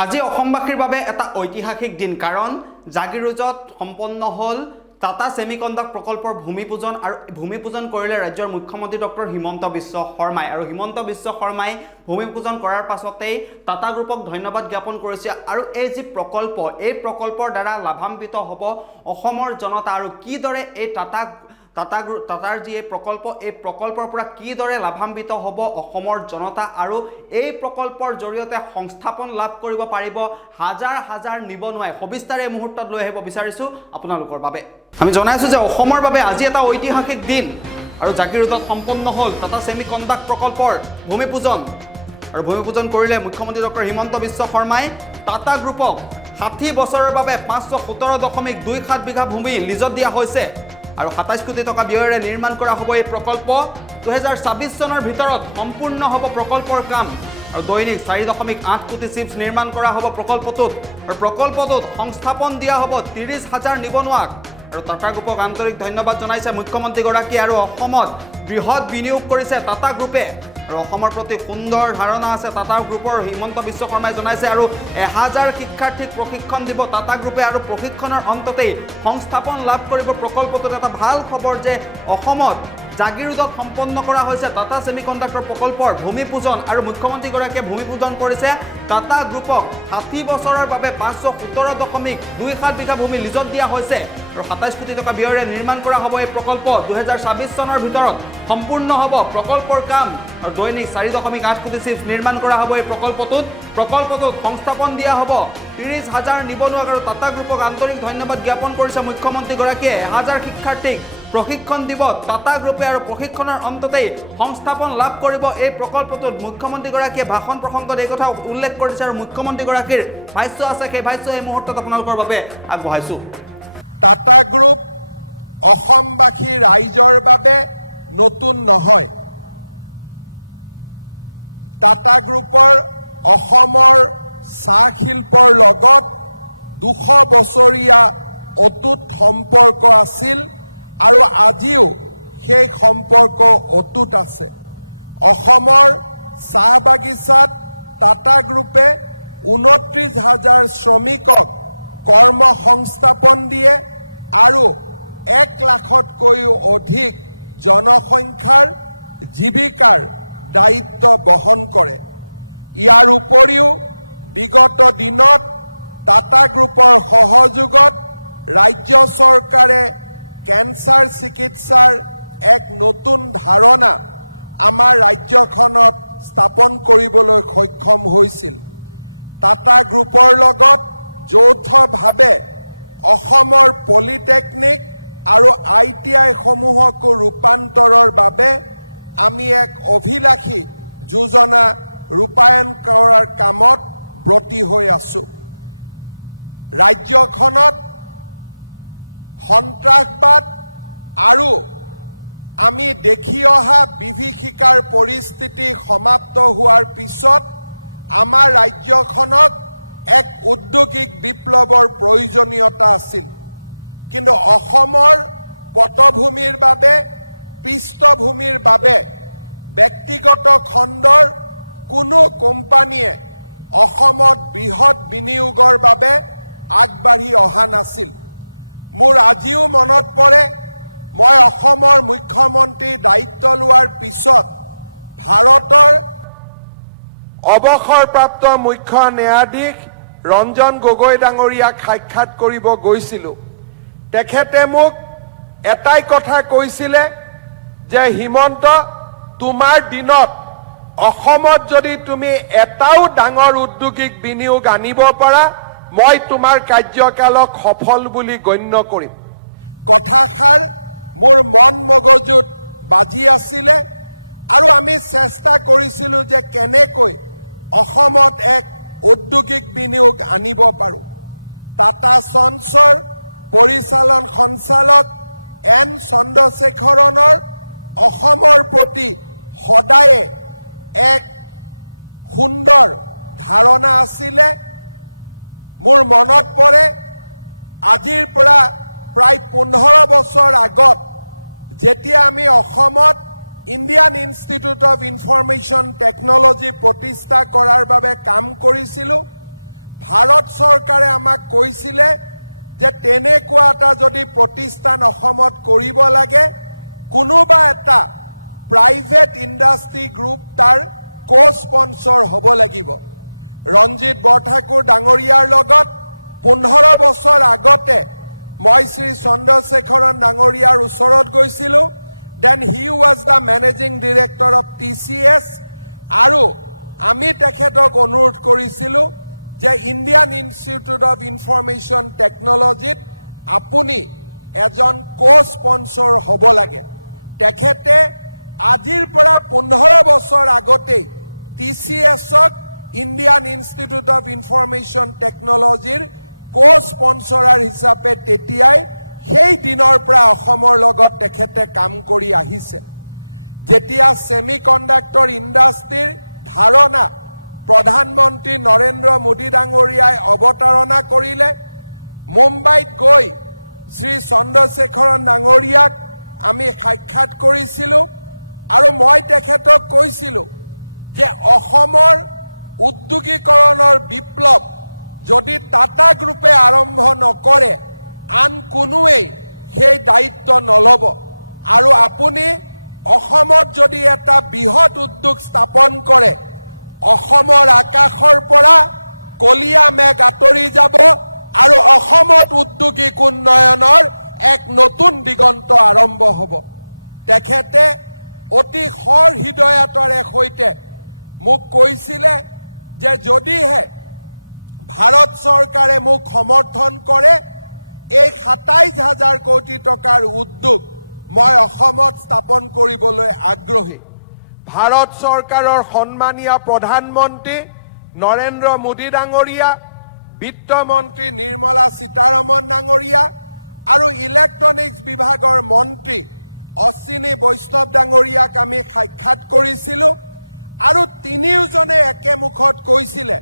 আজি অসমবাসীৰ বাবে এটা ঐতিহাসিক দিন কাৰণ জাগিৰোডত সম্পন্ন হল টাটা সেমিকন্ডাক্টৰ প্ৰকল্পৰ ভূমিপূজন আৰু ভূমিপূজন কৰিলে ৰাজ্যৰ মুখ্যমন্ত্ৰী ডক্টৰ হিমন্ত বিশ্ব শৰ্মাই আৰু হিমন্ত বিশ্ব শৰ্মাই ভূমিপূজন কৰাৰ পাছতেই টাটা গ্ৰুপক ধন্যবাদ জ্ঞাপন কৰিছে আৰু এই যি প্ৰকল্প এই প্ৰকল্পৰ দ্বাৰা লাভান্বিত হ'ব অসমৰ জনতা আৰু কিদৰে এই টাটাৰ যি এই প্ৰকল্পৰ পৰা কিদৰে লাভান্বিত হ'ব অসমৰ জনতা আৰু এই প্ৰকল্পৰ জৰিয়তে সংস্থাপন লাভ কৰিব পাৰিব হাজাৰ হাজাৰ নিবনুৱাই সবিস্তাৰে এই মুহূৰ্তত লৈ আহিব বিচাৰিছো আপোনালোকৰ বাবে আমি জনাইছো যে অসমৰ বাবে আজি এটা ঐতিহাসিক দিন আৰু জাগিৰোডত সম্পন্ন হল টাটা সেমিকন্ডাক্টৰ প্ৰকল্পৰ ভূমিপূজন আৰু ভূমিপূজন কৰিলে মুখ্যমন্ত্ৰী ডক্টৰ হিমন্ত বিশ্ব শৰ্মাই টাটা গ্ৰুপক 60 বছৰৰ বাবে 517.27 বিঘা ভূমি লিজত দিয়া হৈছে আৰু 27 কোটি টকা ব্যয়েৰে নিৰ্মাণ কৰা হ'ব এই প্ৰকল্প 2026 চনৰ ভিতৰত সম্পূৰ্ণ হ'ব প্ৰকল্পৰ কাম আৰু দৈনিক 4.8 কোটি চিপছ নিৰ্মাণ কৰা হ'ব প্ৰকল্পটোত আৰু প্ৰকল্পটোত সংস্থাপন দিয়া হ'ব 30,000 নিবনুৱাক আৰু টাটা গ্ৰুপক আন্তৰিক ধন্যবাদ জনাইছে মুখ্যমন্ত্ৰী গৰাকী আৰু অসমত বৃহৎ বিনিয়োগ কৰিছে টাটা গ্ৰুপে আৰু অসমৰ প্ৰতি সুন্দৰ ধাৰণা আছে টাটা গ্ৰুপৰ হিমন্ত বিশ্ব শৰ্মাই জনাইছে আৰু 1000 শিক্ষাৰ্থীক প্ৰশিক্ষণ দিব টাটা গ্ৰুপে আৰু প্ৰশিক্ষণৰ অন্ততেই সংস্থাপন লাভ কৰিব প্ৰকল্পটোত এটা ভাল খবৰ যে অসমত জাগিৰোডত সম্পন্ন কৰা হৈছে টাটা সেমিকন্ডাক্টৰ প্ৰকল্পৰ ভূমিপূজন আৰু মুখ্যমন্ত্ৰী গৰাকীয়ে ভূমিপূজন কৰিছে টাটা গ্ৰুপক 60 বছৰৰ বাবে 517.27 বিঘা ভূমি লিজত দিয়া হৈছে আৰু 27 কোটি টকা ব্যয়েৰে নিৰ্মাণ কৰা হ'ব এই প্ৰকল্প 2026 চনৰ ভিতৰত সম্পূৰ্ণ হ'ব প্ৰকল্পৰ কাম আৰু দৈনিক 4.8 কোটি চিপছ নিৰ্মাণ কৰা হ'ব এই প্ৰকল্পটোত সংস্থাপন দিয়া হ'ব 30,000 নিবনুৱাক আৰু টাটা গ্ৰুপক আন্তৰিক ধন্যবাদ জ্ঞাপন কৰিছে মুখ্যমন্ত্ৰী গৰাকীয়ে 1000 শিক্ষাৰ্থীক প্ৰশিক্ষণ দিব টাটা গ্ৰুপে আৰু প্ৰশিক্ষণৰ অন্ততেই সংস্থাপন লাভ কৰিব এই প্ৰকল্পটোত মুখ্যমন্ত্ৰী গৰাকীয়ে ভাষণ প্ৰসংগত এই কথা উল্লেখ কৰিছে আৰু মুখ্যমন্ত্ৰী গৰাকীৰ ভাষ্য আছে সেই ভাষ্য এই মুহূৰ্তত আপোনালোকৰ বাবে আগবঢ়াইছো টাটা গ্ৰুপ অসমবাসী ৰাইজৰ বাবে নতুন নহয় টাটা গ্ৰুপৰ অসমৰ চাহ শিল্পৰ লগত 200 বছৰীয়া অটুট সম্পৰ্ক আছিল আৰু আজিও সেই সম্পৰ্ক অটুট আছে অসমৰ চাহ বাগিচাত টাটা গ্ৰুপে 29,000 শ্ৰমিকক কৰ্ম সংস্থাপন দিয়ে আৰু 1 লাখতকৈও অধিক জনসংখ্যাৰ জীৱিকাৰ দায়িত্ব বহন কৰে ইয়াৰ উপৰিও বিগত দিনত টাটা গ্ৰুপৰ সহযোগত ৰাজ্য চৰকাৰে কেন্সাৰ চিকিৎসাৰ এক নতুন ধাৰণা আমাৰ ৰাজ্যখনত স্থাপন কৰিবলৈ সক্ষম হৈছিল টাটা গ্ৰুপৰ লগত যৌথভাৱে অসমৰ পলিটেকনিক আৰু ITI সমূহক ৰূপান্তৰৰ বাবে আমি এক অভিলাষী যোজনা ৰূপায়ণ কৰাৰ কামত ব্ৰতী হৈ আছো ৰাজ্যখনত সন্ত্ৰাসবাদ আৰু আমি দেখি অহা বিভীষিকাৰ পৰিস্থিতি সমাপ্ত হোৱাৰ পিছত আমাৰ ৰাজ্যখনত এক উদ্যোগিক বিপ্লৱৰ প্ৰয়োজনীয়তা আছিল কিন্তু অসমৰ পটভূমিৰ বাবে পৃষ্ঠভূমিৰ বাবে ব্যক্তিগত খণ্ডৰ কোনো কোম্পানীয়ে অসমত বৃহৎ বিনিয়োগৰ বাবে আগবাঢ়ি অহা নাছিল মোৰ আজিও মনত পৰে মই অসমৰ মুখ্যমন্ত্ৰী দায়িত্ব লোৱাৰ পিছত ভাৰতৰ কথাষাৰ মোৰ মন মগজুত বাজি আছিলে আৰু আমি চেষ্টা কৰিছিলো যে কেনেকৈ অসমত এক ঔদ্যোগিক বিনিয়োগ আনিব পাৰো টাটা সঞ্চৰ পৰিচালন সঞ্চালক এন চন্দ্ৰশেখৰণৰ অসমৰ প্ৰতি সদায়ে এক সুন্দৰ ধাৰণা আছিলে মোৰ মনত পৰে আজিৰ পৰা প্ৰায় 15 বছৰ আগত যেতিয়া আমি অসমত Indian Institute of information technology প্ৰতিষ্ঠা কৰাৰ বাবে কাম কৰিছিলোঁ ভাৰত চৰকাৰে আমাক কৈছিলে যে তেনেকুৱা এটা যদি প্ৰতিষ্ঠান অসমত কৰিব লাগে কোনোবা এটা প্ৰাইভেট ইণ্ডাষ্ট্ৰি গ্ৰুপ তাৰ কো-স্পন্সৰ হ'ব লাগিব। ৰঞ্জিত বৰঠাকুৰ ডাঙৰীয়াৰ লগত 15 বছৰ আগতে মই শ্ৰী চন্দ্ৰশেখৰন ডাঙৰীয়াৰ ওচৰত গৈছিলোঁ। Then he was the managing director of TCS আৰু আমি তেখেতক অনুৰোধ কৰিছিলোঁ যে ইণ্ডিয়ান ইনষ্টিটিউট অফ ইনফৰমেশ্যন টেকনলজিত আপুনি এজন কো-স্পন্সৰ হ'ব লাগে। তেখেতে আজিৰ পৰা 15 বছৰ আগতেই TCSক ইণ্ডিয়ান ইনষ্টিটিউট অফ ইনফৰমেশ্যন টেকনলজিৰ কো-স্পন্সৰাৰ হিচাপে তেতিয়াই সেই দিনৰ পৰা অসমৰ লগত তেখেতে কাম কৰি আহিছে। যেতিয়া ছেমি কণ্ডাক্টৰ ইণ্ডাষ্ট্ৰীৰ ধাৰণা প্ৰধানমন্ত্ৰী নৰেন্দ্ৰ মোদী ডাঙৰীয়াই অৱতাৰণা কৰিলে, মুম্বাইত গৈ শ্ৰী চন্দ্ৰশেখৰন ডাঙৰীয়াক আমি সাক্ষাৎ কৰিছিলোঁ আৰু মই তেখেতক কৈছিলোঁ যে অসমৰ উদ্যোগীকৰণৰ বিপ্লৱ যদি টাটা গ্ৰুপে আৰম্ভ নকৰে আন কোনোৱেই সেই দায়িত্ব নল'ব আৰু আপুনি অসমত যদি এটা বৃহৎ উদ্যোগ স্থাপন কৰে অসমৰ আকাশৰ পৰা কলীয়া মেঘ আঁতৰি যাব আৰু অসমত উদ্যোগিক উন্নয়নৰ এক নতুন দিগন্ত আৰম্ভ হ'ব। তেখেতে অতি সৰ হৃদয়তাৰে সৈতে মোক কৈছিলে যে যদিহে ভাৰত চৰকাৰে মোক সমৰ্থন কৰে এই 27,000 কোটি টকাৰ উদ্যোগ মই অসমত স্থাপন কৰিবলৈ আগ্ৰহী। ভাৰত চৰকাৰৰ সন্মানীয় প্ৰধানমন্ত্ৰী নৰেন্দ্ৰ মোদী ডাঙৰীয়া, বিত্তমন্ত্ৰী নিৰ্মলা সীতাৰমণ ডাঙৰীয়া আৰু ইলেক্ট্ৰনিক্স বিভাগৰ মন্ত্ৰী অশ্বিনী বৈষ্ণৱ ডাঙৰীয়াক আমি সাক্ষাৎ কৰিছিলোঁ আৰু তিনিওজনে একেমুখত কৈছিলে